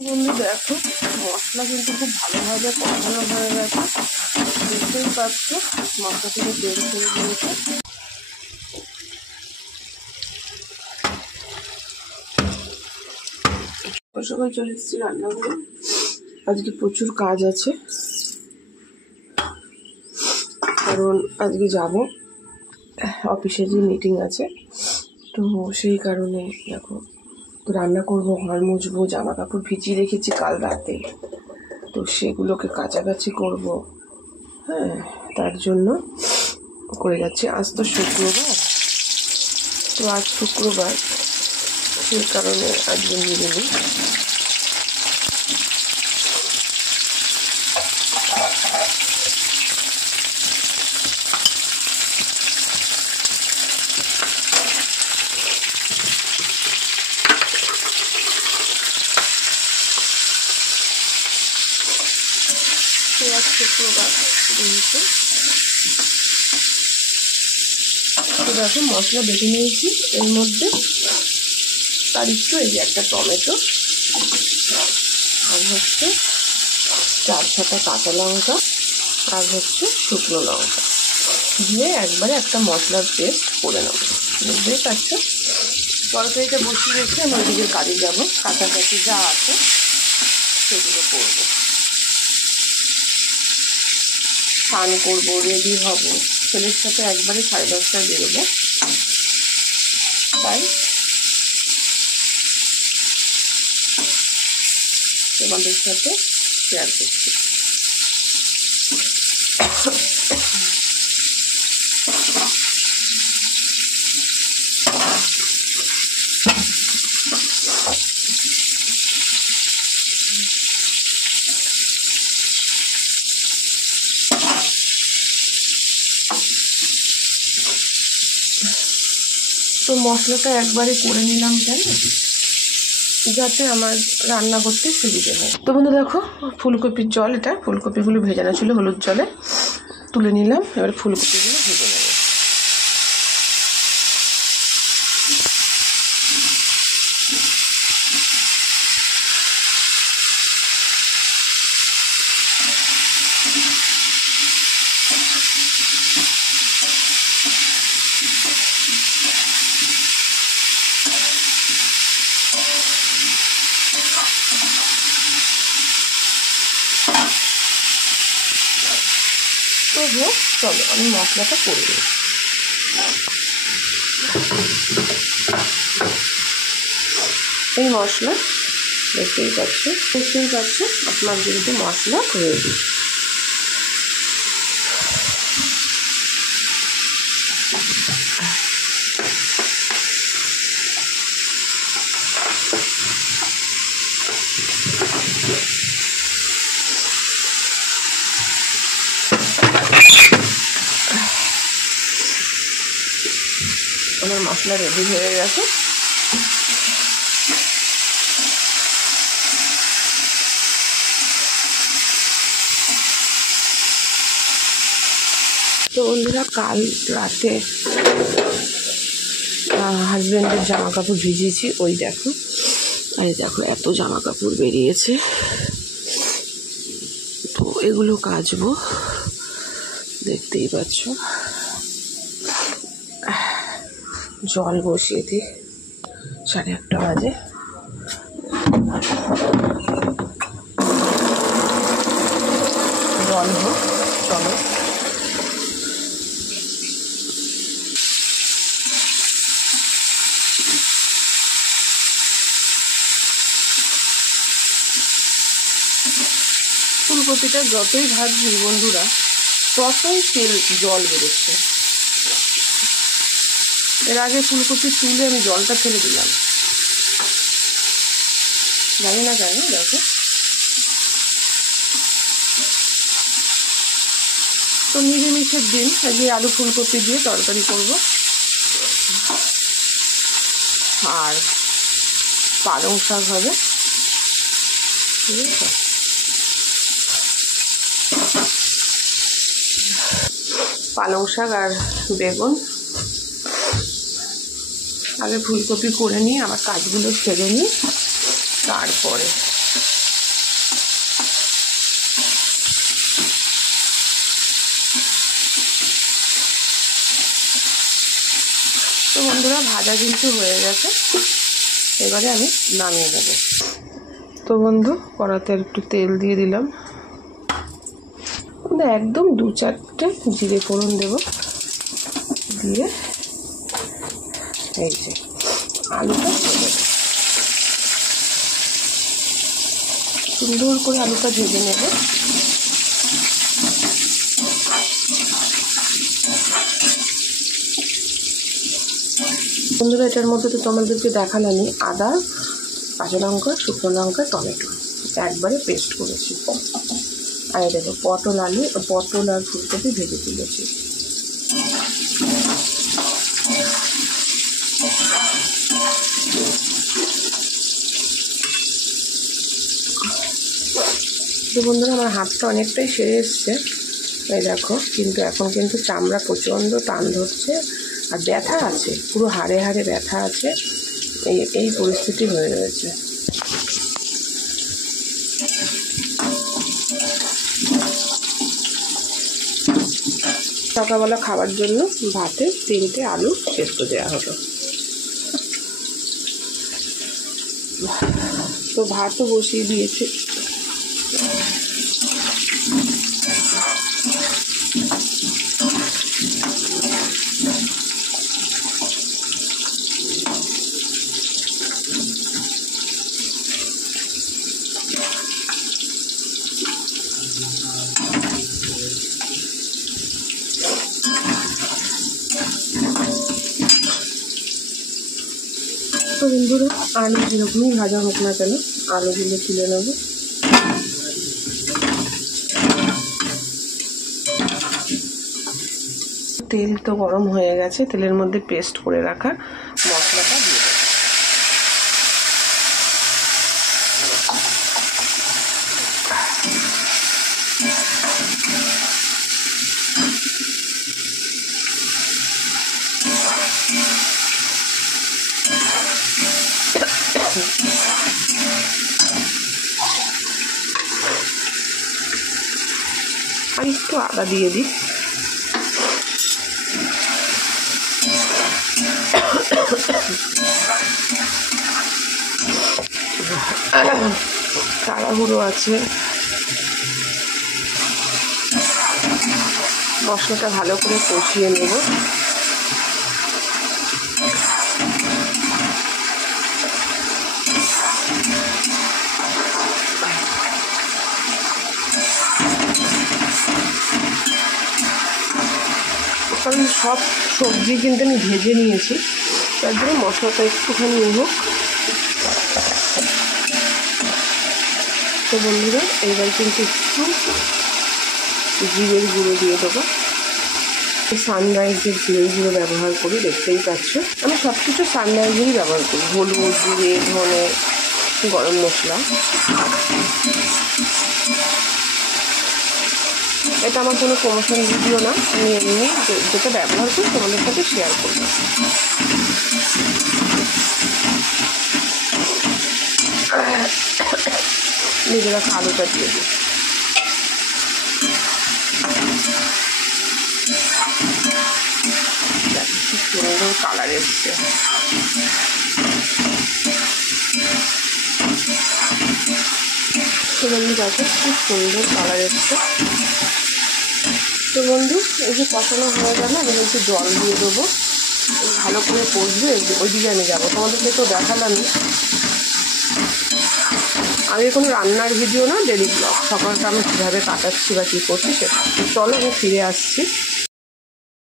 বন্ধু দেখো, মশলা কিন্তু খুব ভালোভাবে কষানো হয়ে গেছে। দেখতেই পাচ্ছ মশলা থেকে তেল ছেড়ে দিয়েছে। সকাল চলে এসেছি রান্নাঘরে। আজকে প্রচুর কাজ আছে, কারণ আজকে যাব অফিসে, যে মিটিং আছে, তো সেই কারণে দেখো তো রান্না করবো, ঘর মুছবো, জামা কাপড় ভিজিয়ে রেখেছি কাল রাতে, তো সেগুলোকে কাচাকাচি করব। হ্যাঁ, তার জন্য করে যাচ্ছি। আজ তো শুক্রবার, তো আজ শুক্রবার, সেই কারণে আজকে নিরিনি। তো আজ শুক্রবার কিন্তু তো দেখো মশলা বেটে নিয়েছি। এর মধ্যে তার একটু এই যে একটা টমেটো, আর হচ্ছে 4-6টা কাঁচা লঙ্কা, আর হচ্ছে শুকনো লঙ্কা দিয়ে একবারে একটা মশলার পেস্ট করে নেবো। বুঝতেই পারছো, তরকারিটা বসিয়ে রেখে আমি ওইদিকে কাজে যাবো। কাছাকাছি যা আছে সেগুলো করবো, স্নান করবো, রেডি হবো। ছেলের সাথে একবারে 10:30টায় বেরোবো, তাই তোমাদের সাথে শেয়ার করছি। তো মশলাটা একবারে করে নিলাম, কেন, যাতে আমার রান্না করতে সুবিধে হয়। তো বন্ধু দেখো, ফুলকপির জল, এটা ফুলকপিগুলো ভেজানো ছিল হলুদ জলে, তুলে নিলাম। এবার ফুলকপিগুলো ভেজে নেব। তো হোক, চলো আমি মশলাটা করে দিই। এই মশলা দেখতেই পাচ্ছ আপনার কিন্তু মশলা রেডি। আমার মশলা রেডি হয়ে গেছে। তো বন্ধুরা, কাল রাতে হাজব্যান্ডের জামা কাপড় ভিজিয়েছি, ওই দেখো, আরে দেখো এত জামা কাপড় বেরিয়েছে। তো এগুলো কাচবো, দেখতেই পাচ্ছ। জল বসিয়ে দিই, 1:30 বাজে। জল হোক, চলো। ফুলকপিটা যতই ভাজছি বন্ধুরা, ততই জল বেরোচ্ছে। এর আগে ফুলকপি তুলে আমি জলটা ফেলে দিলাম, জানি না কেন। দেখো, তো নিরামিষের দিন আজকে আলু ফুলকপি দিয়ে তরকারি করব, আর পালং শাক হবে। ঠিক আছে, পালং শাক আর বেগুন। আগে ফুলকপি করে নিই, আমার কাজগুলো সেরে নিই, তারপরে তো বন্ধুরা ভাজা কিন্তু হয়ে গেছে, এবারে আমি নামিয়ে নেব। তো বন্ধু কড়াতে একটু তেল দিয়ে দিলাম, একদম 2-4টে জিরে ফোড়ন দেব, দিয়ে এই যে আলুটা সুন্দর করে আলুটা ভেজে নেব। বন্ধুরা এটার মধ্যে তো তোমাদেরকে দেখালামই, আদা, কাঁচা লঙ্কা, শুকনো লঙ্কা, টমেটো একবারে পেস্ট করেছি। আর দেখো পটল আর ফুলকপি ভেজে তুলেছি। তো বন্ধুরা আমার হাতটা অনেকটাই সেরে এসছে, এই দেখো, কিন্তু এখন কিন্তু চামড়া প্রচণ্ড টান ধরছে আর ব্যথা আছে, পুরো হাড়ে হাড়ে ব্যথা আছে, এই পরিস্থিতি হয়ে রয়েছে। সকালবেলা খাবার জন্য ভাতে 3টে আলু সেদ্ধ দেওয়া হলো। তো ভাতও বসিয়ে দিয়েছে। তো বন্ধুরা আলু যেরকমই ভাজা হোক না কেন, আলুগুলো তুলে নেব। তেল তো গরম হয়ে গেছে, তেলের মধ্যে পেস্ট করে রাখা মশলাটা দিয়ে দেবো। আর একটু আদা দিয়ে দিই। তাড়াহুড়ো আছে, মশলাটা ভালো করে কষিয়ে নেব। কারণ সব সবজি কিন্তু আমি ভেজে নিয়েছি, তার জন্য মশলাটা একটুখানি হোক। তো বন্ধুরা এইবার কিন্তু একটু জিরের গুঁড়ো দিয়ে দেবো। সানরাইজের জিরের গুঁড়ো ব্যবহার করি, দেখতেই পাচ্ছ আমি সব কিছু সানরাইজেরই ব্যবহার করি। হলুদ, জিরে, ধনে, গরম মশলা। এটা আমার কোনো প্রমোশন ভিডিও না, আমি এমনি যেটা ব্যবহার করি তোমাদের সাথে শেয়ার করব। ভেজে রাখা আলুটা দিয়ে দিই। খুব সুন্দর কালার এসছে। তো বন্ধু দেখো খুব সুন্দর কালার এসছে। তো বন্ধু এই যে কষানো হয়ে গেল, আমি একটু জল দিয়ে দেবো, ভালো করে কষবে। ওইদিকে আমি যাবো, তোমাদেরকে তো দেখালাম। আমি কোনো রান্নার ভিডিও না, ডেলি ব্লগ, সকালটা আমি কীভাবে কাটাচ্ছি বা কী করছি সেটা। চলো আমি ফিরে আসছি।